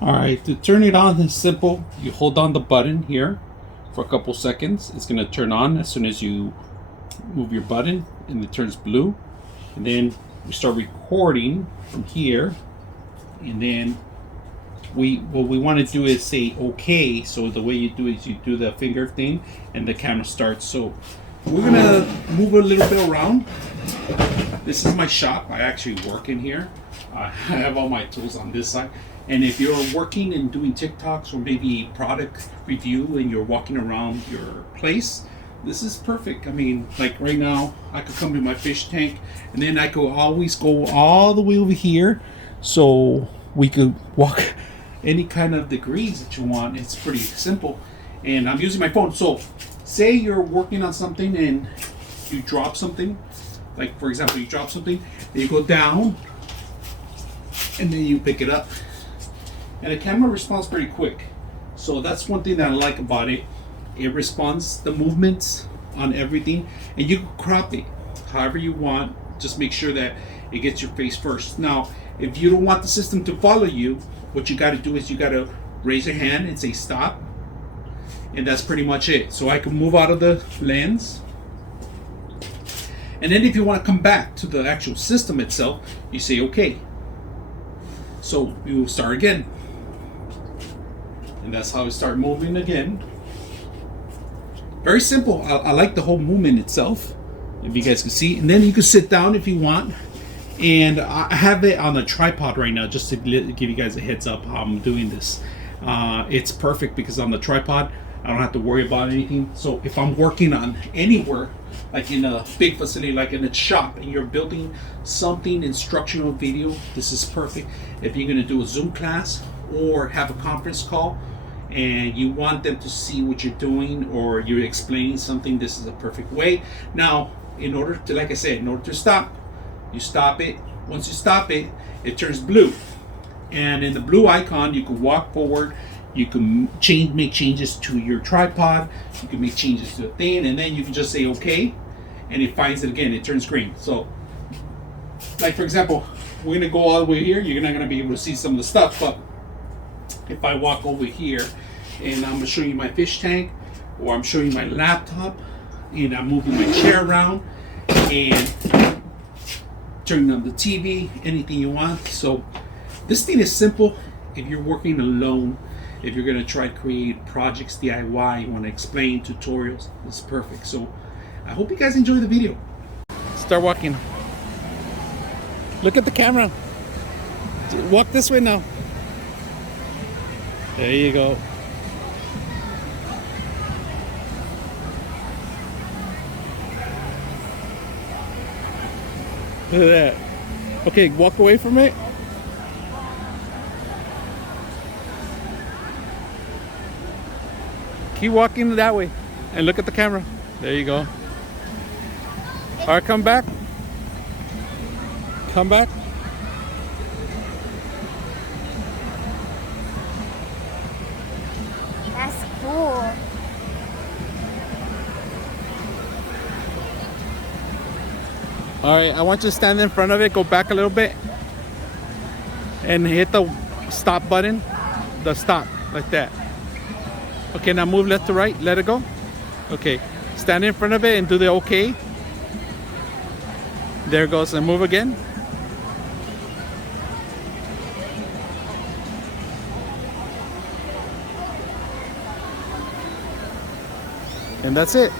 Alright, to turn it on is simple. You hold down the button here for a couple seconds. It's going to turn on as soon as you move your button, and it turns blue. And then we start recording from here. And then what we want to do is say okay. So the way you do is you do the finger thing and the camera starts. So we're going to move a little bit around. This is my shop. I actually work in here. I have all my tools on this side. And if you're working and doing TikToks or maybe product review and you're walking around your place, this is perfect. I mean, like right now, I could come to my fish tank and then I could always go all the way over here. So we could walk any kind of degrees that you want. It's pretty simple. And I'm using my phone. So say you're working on something and you drop something. Like for example, you drop something, then you go down and then you pick it up. And the camera responds pretty quick. So that's one thing that I like about it. It responds the movements on everything, and you can crop it however you want. Just make sure that it gets your face first. Now, if you don't want the system to follow you, what you got to do is you got to raise your hand and say stop. And that's pretty much it. So I can move out of the lens. And then if you want to come back to the actual system itself, you say okay. So you start again. And that's how we start moving again. Very simple. I like the whole movement itself, if you guys can see. And then you can sit down if you want. And I have it on a tripod right now, just to give you guys a heads up how I'm doing this. It's perfect because on the tripod, I don't have to worry about anything. So if I'm working on anywhere, like in a big facility, like in a shop, and you're building something instructional video, this is perfect. If you're going to do a Zoom class or have a conference call and you want them to see what you're doing or you're explaining something, this is a perfect way. Now, in order to, like I said, in order to stop, you stop it. Once you stop it, it turns blue. And in the blue icon, you can walk forward. You can make changes to your tripod. You can make changes to the thing, and then you can just say okay, and it finds it again. It turns green. So, like for example, we're gonna go all the way here. You're not gonna be able to see some of the stuff, but if I walk over here, and I'm gonna show you my fish tank, or I'm showing you my laptop, and I'm moving my chair around, and turning on the TV, anything you want. So, this thing is simple. If you're working alone, if you're going to try to create projects DIY, you want to explain tutorials, it's perfect. So I hope you guys enjoy the video. Start walking. Look at the camera. Walk this way now. There you go. Look at that. Okay, walk away from it. Keep walking that way and look at the camera. There you go. All right, come back. Come back. That's cool. All right, I want you to stand in front of it, go back a little bit, and hit the stop button. The stop, like that. Okay, now move left to right. Let it go. Okay, stand in front of it and do the okay. There it goes, and move again. And that's it.